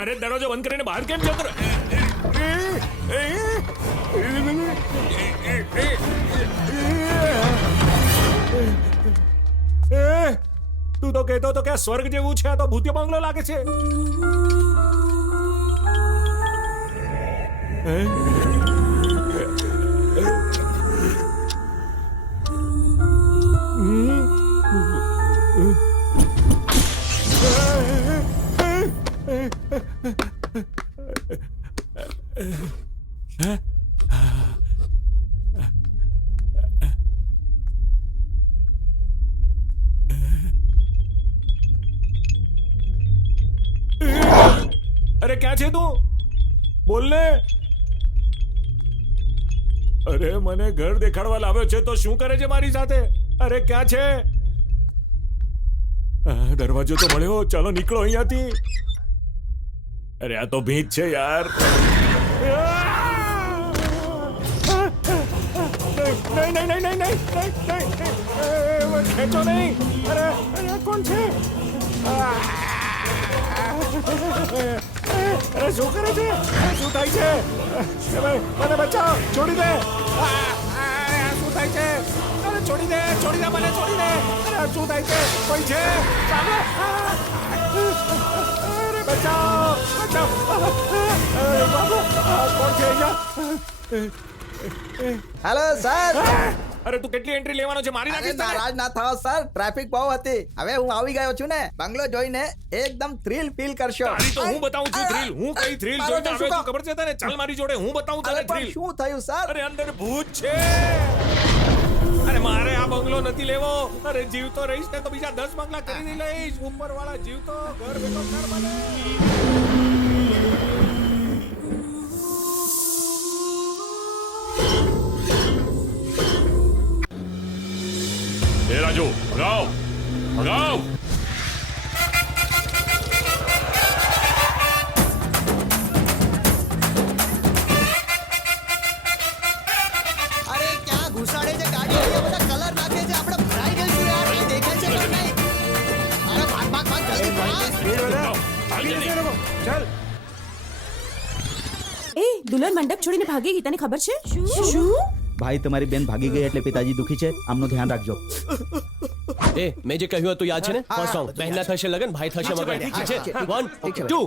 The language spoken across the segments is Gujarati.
અરે દરવાજો બંધ કરીને બહાર કેમ જતો તું તો કહેતો હતો કે આ સ્વર્ગ જેવું છે, આ તો ભૂતિયો બંગલો લાગે છે. અરે ક્યાં છે તું? બોલ ને. અરે મને ઘર દેખાડવા લાવ્યો છે તો શું કરે છે મારી સાથે? અરે ક્યાં છે? દરવાજો તો મળ્યો, ચાલો નીકળો અહીંયાથી. અરે આ તો ભીત છે યાર. નહીં નહીં નહીં નહીં નહીં નહીં, ખેંચો નહીં. અરે અરે કોણ છે? અરે શું કરે છે? શું થાય છે? મને બચાવ, છોડી દે. શું થાય છે? અરે છોડી દે, છોડી દે મને, છોડી દે. અરે શું થાય છે? કોઈ છે? અરે બચાવ, બચાવ. બાબુ કોણ છે અહીંયા? Hello sir. અરે તું કેટલી એન્ટ્રી લેવાનો છે? મારી નાખીશ તને. નારાજ ના થાઓ સર, ટ્રાફિક બહુ હતી. હવે હું આવી ગયો છું ને, બંગલો જોઈને એકદમ થ્રિલ ફીલ કરશો. તારી તો હું બતાવું છું થ્રિલ. હું કઈ થ્રિલ જોઈને આવ્યો છું ખબર છે તને? ચાલ મારી જોડે, હું બતાવું તને થ્રિલ. શું થયું સર? અરે અંદર ભૂત છે. અરે મારે આ બંગલો નથી લેવો. અરે જીવતો રહીશ ને તો બીજા 10 બંગલા ખરીદી લઈશ. ઉપરવાળા જીવતો ઘર બેઠો ઘર બને. એ રાજુ, ભગાવ ભગાવ. અરે ક્યાં ઘુસાડે છે ગાડી? અહીંયા બધા કલર નાખે છે. આપણે ભરાઈ ગઈશું યાર. અહીં દેખાય છે કે નહીં? અરે ભાગ ભાગ ભાગ, જલ્દી ભાગ. ચાલ. એ દુલ્હન મંડપ છોડીને ભાગી ગઈ, તને ખબર છે? શું? ભાઈ તમારી બેન ભાગી ગઈ એટલે પિતાજી દુખી છે, આમનું ધ્યાન રાખજો. એ મેં જે કહ્યું હતું યાદ છે ને? ફર્સ્ટ સોંગ બહેનના થશે લગન, ભાઈ થશે મગન. ઠીક છે? 1 2.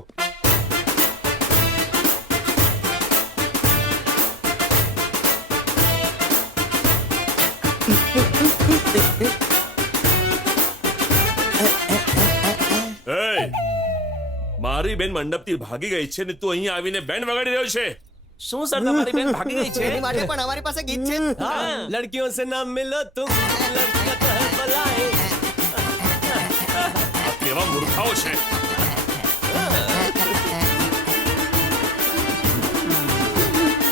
મારી બેન મંડપથી ભાગી ગઈ છે ને તું અહીં આવીને બેન્ડ વગાડી રહ્યો છે. શું સર, તમારી બેન ભાગી ગઈ છે? એની માટે પણ અમારી પાસે ગીત છે. हाँ, लड़कियों से ना मिलो तुम, लड़कियां तो है बलाए. આ કેવા મૂર્ખાઓ છે.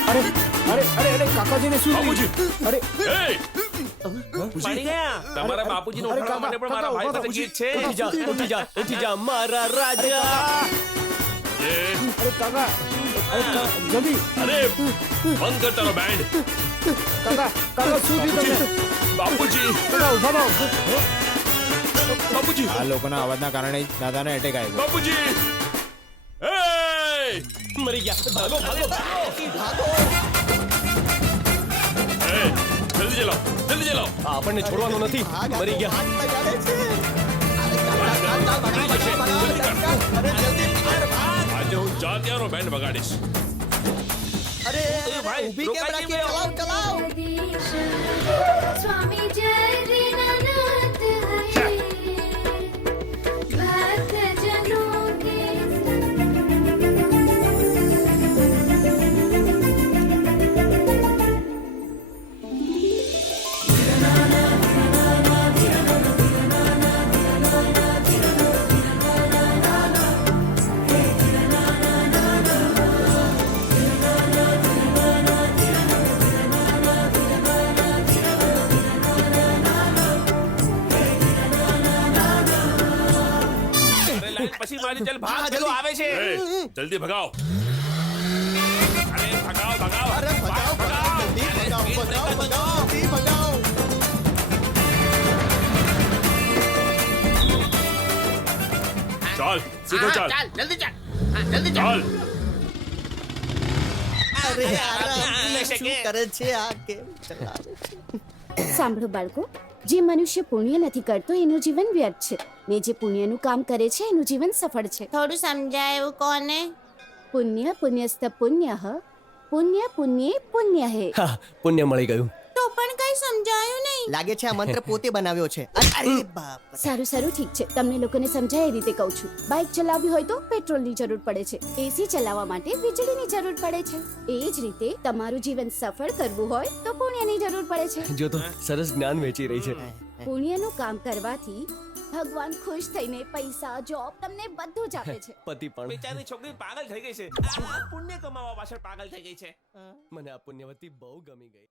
અરે અરે અરે અરે કાકાજીને શું બાપુજી. અરે એ પડી ગયા. તમારા બાપુજીને ઉઠાડવા માટે પણ મારા ભાઈ પાસે ગીત છે. ઉઠી જા, ઉઠી જા, ઉઠી જા મારા રાજા. એ અરે કાકા, જલ્દી. અરે બંધ કર તારો બેન્ડ. કાકા કાકા શું થયું તમને? બાપુજી, કાકા ઉભા થાઓ. બાપુજી, આ લોકોના અવાજના કારણે દાદાને એટેક આવ્યો. બાપુજી. એ મરી ગયા. ભાગો ભાગો ભાગો. એ જલ્દી ચલાવો, જલ્દી ચલાવો. આપણને છોડવાનો નથી. મરી ગયા. આજે હું જાતિયાનો બેન્ડ વગાડીશ. અરે ઊભી કેમ રાખી? ચલાવ ચલાવ. स्वामी जय दीनानाथ हरे भक्त जनों के પછી મારી ચાલ ભાગ, પેલો આવે છે. જલ્દી ભગાઓ. અરે ભગાઓ ભગાઓ. અરે ભગાઓ ભગાઓ, જલ્દી ભગાઓ, ભગાઓ ભગાઓ, જલ્દી ભગાઓ. ચાલ સીધો ચાલ ચાલ જલ્દી ચાલ હા, જલ્દી ચાલ ચાલ અરે યાર, આ શું કરે છે આ કેમ ચલાવે છે? સાંભળો બાળકો, જે મનુષ્ય પુણ્ય નથી કરતો એનું જીવન વ્યર્થ છે ને જે પુણ્યનું કામ કરે છે એનું જીવન સફળ છે. થોડું સમજાય એવું કોને? પુણ્ય પુણ્યસ્ત પુણ્યઃ પુણ્ય પુણ્યે પુણ્ય હે. હા પુણ્ય મળી ગયું. તો પણ કઈ સમજાયું નહીં. લાગે છે આ મંત્ર પોતે બનાવ્યો છે. અરે બાપ રે. સારું સારું ઠીક છે, તમને લોકોને સમજાય એ રીતે કહું છું. બાઇક ચલાવવી હોય તો પેટ્રોલની જરૂર પડે છે, એસી ચલાવવા માટે વીજળીની જરૂર પડે છે. એ જ રીતે તમારું જીવન સફળ કરવું હોય તો પુણ્યની જરૂર પડે છે. જો તો સરસ જ્ઞાન વેચી રહી છે. પુણ્યનું કામ કરવાથી ભગવાન ખુશ થઈને પૈસા જોબ તમને બધું જ આપે છે. પતિ પણ. બિચારી છોકરી પાગલ થઈ ગઈ છે આ પુણ્ય કમાવા પાછળ પાગલ થઈ ગઈ છે મને આ પુણ્યવતી બહુ ગમી ગઈ.